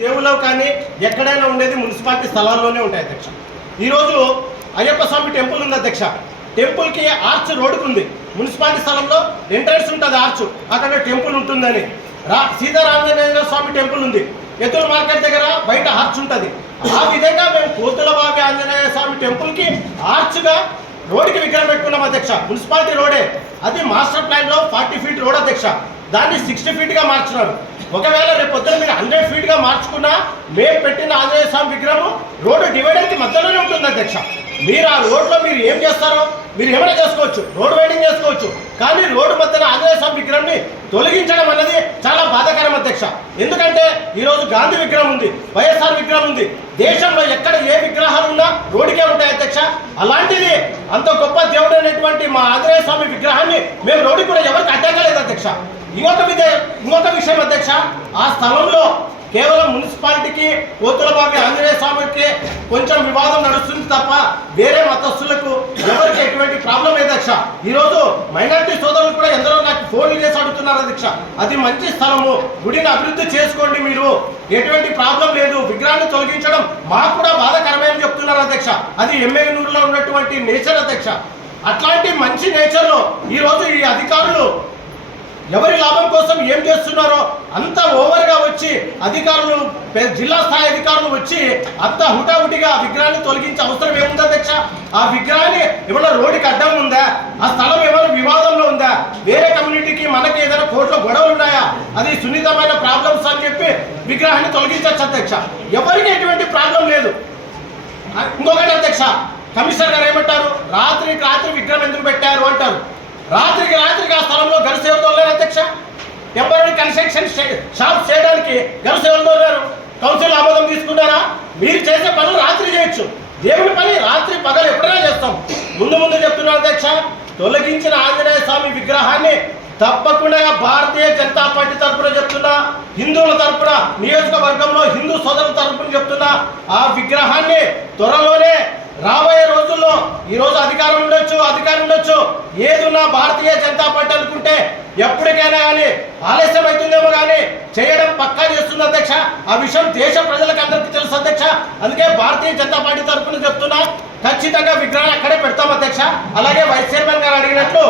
దేవుల్లో కానీ ఎక్కడైనా ఉండేది మున్సిపాలిటీ స్థలాల్లోనే ఉంటాయి అధ్యక్ష. ఈరోజు అయ్యప్ప స్వామి టెంపుల్ ఉంది అధ్యక్ష. టెంపుల్కి ఆర్చ్ రోడ్డుకు ఉంది. మున్సిపాలిటీ స్థలంలో ఎంట్రన్స్ ఉంటుంది ఆర్చ్, అక్కడ టెంపుల్ ఉంటుందని. సీతారామేంద్ర స్వామి టెంపుల్ ఉంది, ఎత్తుల మార్కెట్ దగ్గర బయట ఆర్చ్ ఉంటుంది. ఆ విధంగా మేము కోతులబావి ఆంజనేయ స్వామి టెంపుల్కి ఆర్చ్గా రోడ్డుకి విగ్రహం పెట్టుకున్నాం అధ్యక్ష. మున్సిపాలిటీ రోడే అది. మాస్టర్ ప్లాన్లో 40 ఫీట్ రోడ్ అధ్యక్ష, దాన్ని 60 ఫీట్గా మార్చినారు. ఒకవేళ రేపు పొద్దున మీరు 100 ఫీట్గా మార్చుకున్నా మేము పెట్టిన ఆంజనేయ స్వామి విగ్రహం రోడ్డు డివైడర్కి మధ్యలోనే ఉంటుంది అధ్యక్ష. మీరు ఆ రోడ్లో మీరు ఏం చేస్తారో మీరు ఏమైనా చేసుకోవచ్చు, రోడ్ వైడింగ్ చేసుకోవచ్చు, కానీ రోడ్డు మధ్యన ఆంజనేయ స్వామి విగ్రహాన్ని తొలగించడం అన్నది చాలా బాధాకరం అధ్యక్ష. ఎందుకంటే ఈరోజు గాంధీ విగ్రహం ఉంది, వైఎస్ఆర్ విగ్రహం ఉంది. దేశంలో ఎక్కడ ఏ విగ్రహాలు ఉన్నా రోడ్డుకే ఉంటాయి అధ్యక్ష. అలాంటిది అంత గొప్ప దేవుడు అనేటువంటి మా ఆంజనేయ స్వామి విగ్రహాన్ని మేము రోడ్డు కూడా ఎవరికి అడ్డగలేదు అధ్యక్ష. ఇంకొక విషయం అధ్యక్ష, ఆ స్థలంలో కేవలం మున్సిపాలిటీకి కోతులబావి ఆంజనేయ స్వామికి కొంచెం వివాదం నడుస్తుంది తప్ప వేరే మతస్థులకు ఎవరికి ఎటువంటి ప్రాబ్లం లేదు అధ్యక్ష. ఈరోజు మైనారిటీ సోదరులు కూడా ఎందరో నాకు ఫోన్లు చేసి అడుగుతున్నారు అధ్యక్ష, అది మంచి స్థలము, గుడిని అభివృద్ధి చేసుకోండి, మీరు ఎటువంటి ప్రాబ్లం లేదు, విగ్రహాన్ని తొలగించడం మాకు కూడా బాధాకరమని చెప్తున్నారు అధ్యక్ష. అది ఎమ్మెగనూరులో ఉన్నటువంటి నేచర్ అధ్యక్ష. అట్లాంటి మంచి నేచర్లో ఈరోజు ఈ అధికారులు ఎవరి లాభం కోసం ఏం చేస్తున్నారో అంత ఓవర్గా వచ్చి అధికారులు, జిల్లా స్థాయి అధికారులు వచ్చి అంత హుటాహుటిగా ఆ విగ్రహాన్ని తొలగించే అవసరం ఏముంది అధ్యక్ష? ఆ విగ్రహాన్ని ఏమైనా రోడ్డుకి అడ్డం ఉందా? ఆ స్థలం ఏమైనా వివాదంలో ఉందా? వేరే కమ్యూనిటీకి మనకి ఏదైనా కోర్టులో గొడవలు ఉన్నాయా? అది సున్నితమైన ప్రాబ్లమ్స్ అని చెప్పి విగ్రహాన్ని తొలగించవచ్చు అధ్యక్ష. ఎవరికి ఎటువంటి ప్రాబ్లం లేదు. ఇంకొకటి అధ్యక్ష, కమిషనర్ గారు ఏమంటారు, రాత్రికి రాత్రి విగ్రహం ఎందుకు పెట్టారు అంటారు. రాత్రికి ఆ స్థలంలో గరుసు ఎవరు తోలేరు అధ్యక్ష? టెంపరీ కన్స్ట్రక్షన్ షాప్ చేయడానికి గరుసు ఎవరు తోలేరు? కౌన్సిల్ ఆమోదం తీసుకున్నారా? మీరు చేసే పనులు రాత్రి చేయొచ్చు, దేవుని పని రాత్రి పగలు ఎప్పుడైనా చేస్తాం. ముందు చెప్తున్నారు అధ్యక్ష, తొలగించిన ఆంజనేయ స్వామి విగ్రహాన్ని తప్పకుండా భారతీయ జనతా పార్టీ తరఫున చెప్తున్నా, హిందువుల తరఫున, నియోజకవర్గంలో హిందూ సోదరుల తరఫున చెప్తున్నా, ఆ విగ్రహాన్ని త్వరలోనే రాబోయే రోజుల్లో, ఈరోజు అధికారం ఉండొచ్చు, ఏదున్నా భారతీయ జనతా పార్టీ అనుకుంటే ఎప్పటికైనా కానీ ఆలస్యం అవుతుందేమో కానీ చేయడం పక్కా చేస్తుంది అధ్యక్ష. ఆ విషయం దేశ ప్రజలకు అందరికీ తెలుసు అధ్యక్ష. అందుకే భారతీయ జనతా పార్టీ తరఫున చెప్తున్నా, ఖచ్చితంగా విగ్రహాన్ని అక్కడే పెడతాం అధ్యక్ష. అలాగే వైస్ చైర్మన్ గారు అడిగినట్లు